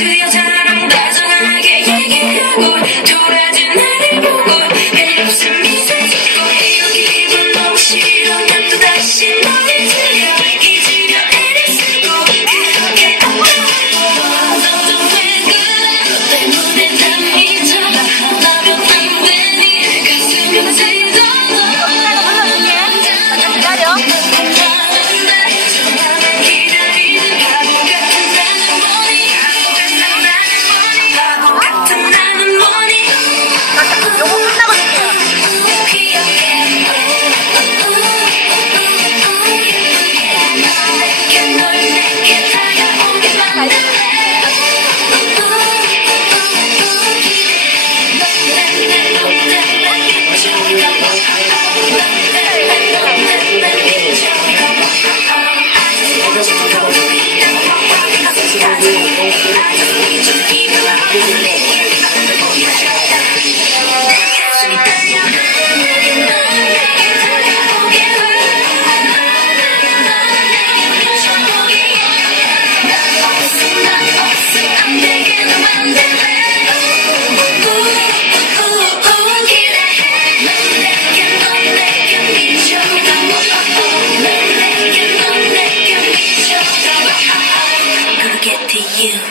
to your you.